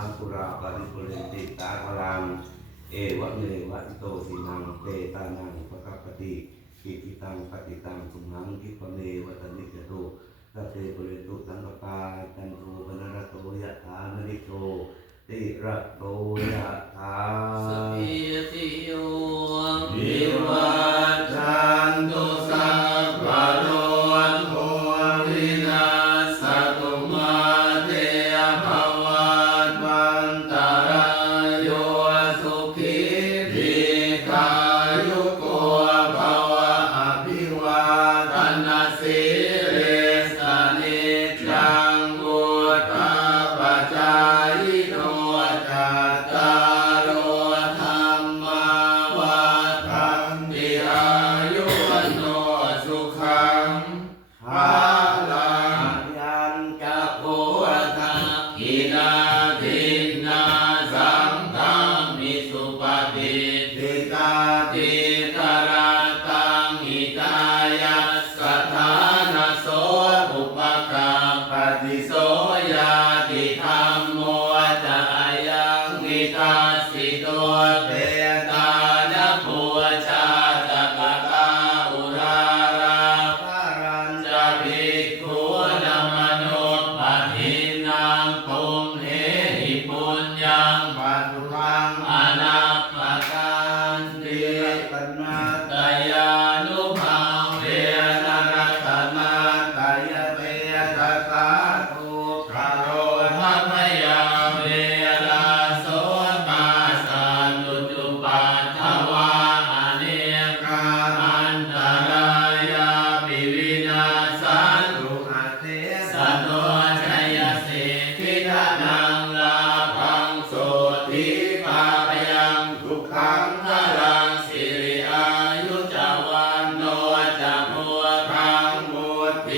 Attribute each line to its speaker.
Speaker 1: มังคุราปริปุเรนติตาพลัง เอวะเมวะอิโตสินังเตตานังปะคัปติอิติตังปฏิตังสุนังกิปเมวะตนิจตุสัเตปุเรตุสังกปาตันโทปนรโตยะถามณิโชติระโตยะถา อินาทินาสังฆามิสุปฏิทิตาทิตระตังหิตายะสถานโสอุปกาปฏิโสยาติธรรมโมจายังนิตาสิโตเ